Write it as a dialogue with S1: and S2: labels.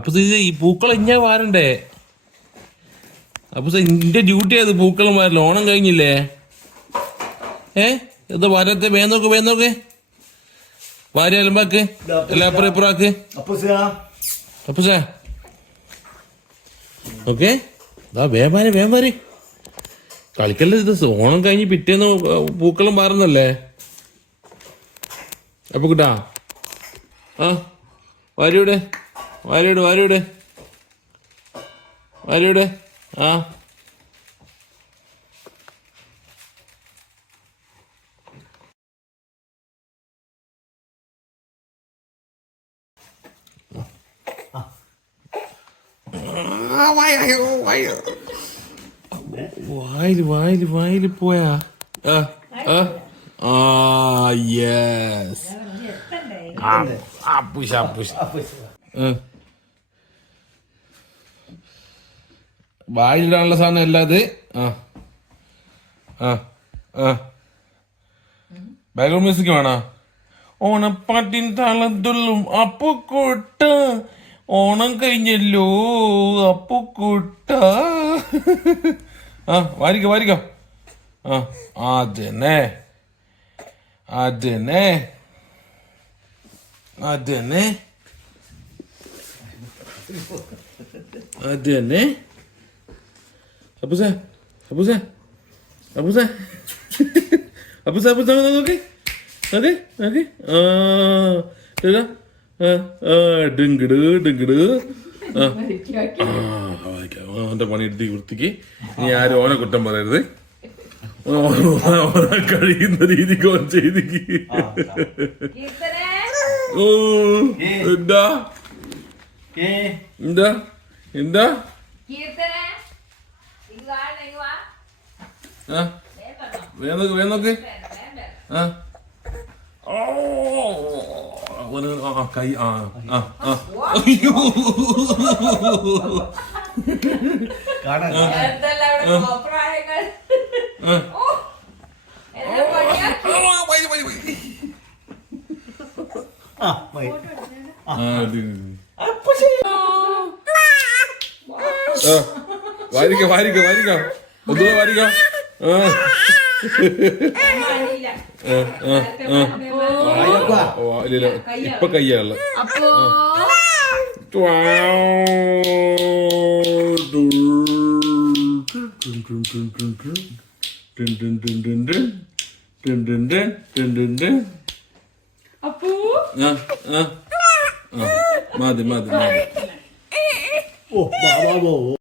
S1: അപ്പൊ ഇത് ഈ പൂക്കൾ ഇഞ്ഞാ വാരണ്ടേ? അപ്പൊ ഇന്റെ ഡ്യൂട്ടി അത് പൂക്കൾ വാരല്ല ഓണം കഴിഞ്ഞില്ലേ? ഏ? ഇത് വാരത്തെ. വേന്നോക്ക് വേന്നോക്ക് വാരി അലമ്പാക്ക്. അപ്പുറം ഇപ്പുറാക്ക് അപ്പൊ സാ ഓക്കെ. ദാ വേമാരി വേമാരി കളിക്കല്ലേ ഇത്? ഓണം കഴിഞ്ഞ് പിറ്റേന്ന് പൂക്കളും മാറുന്നല്ലേ അപ്പൊ കിട്ടാ. ആ വാരിയുടെ. വാരിയുടെ വാരിയുടെ വാരിയുടെ ആ. വായിൽ വായിൽ. വായിൽ പോയാ. ആ ആ. ആ യെസ്. അപ്പുഷ അപ്പുഷ വായിലിടാനുള്ള സാധനം അല്ല അത്. ആ. ആ. ആ. ബാക്ക്ഗ്രൗണ്ട് മ്യൂസിക് വേണോ? ഓണപ്പാട്ടിൻ താളത്തുള്ളും അപ്പുക്കൂട്ട. ഓണം കഴിഞ്ഞല്ലോ അപ്പുക്കൂട്ട. ആ വാരിക്ക വാരിക്ക. ആ അതന്നെ അതന്നെ അതന്നെ അതന്നെ അപ്പുസ അപ്പുസ അപ്പുസ. അപ്പുസ അപ്പുസ നോക്കി. നോക്കി നോക്കി. ഡിങ്കിട് ഡിങ്കിട്. അവന്റെ പണിയെടുത്ത് വൃത്തിക്ക്. ഇനി ആരും ഓനെ കുറ്റം പറയരുത്. ഓനെ കഴിയുന്ന രീതിക്ക് ഓൻ ചെയ്തിക്ക് ഓ എന്താ? എന്താ? എന്താ?
S2: കീർത്തനെ ഇങ്ങ് വാ, ഇങ്ങ് വാ.
S1: ആ. ആ. ആ കൈ ആ ആ ആ. അയ്യോ.
S3: കാണാൻ.
S1: ആ, വൈ, വൈ, വൈ.
S3: ആ വൈ
S1: ആ, ഇത്. ആ, വാരിക്ക വാരിക്ക വാരിക്ക. ഒന്നുകൂടെ വാരിക്ക? ഇല്ല. ഇപ്പൊ കയ്യാൾ
S2: അപ്പോ അപ്പൂ
S1: മതി മതി. മതി
S3: ഓ ബാബാ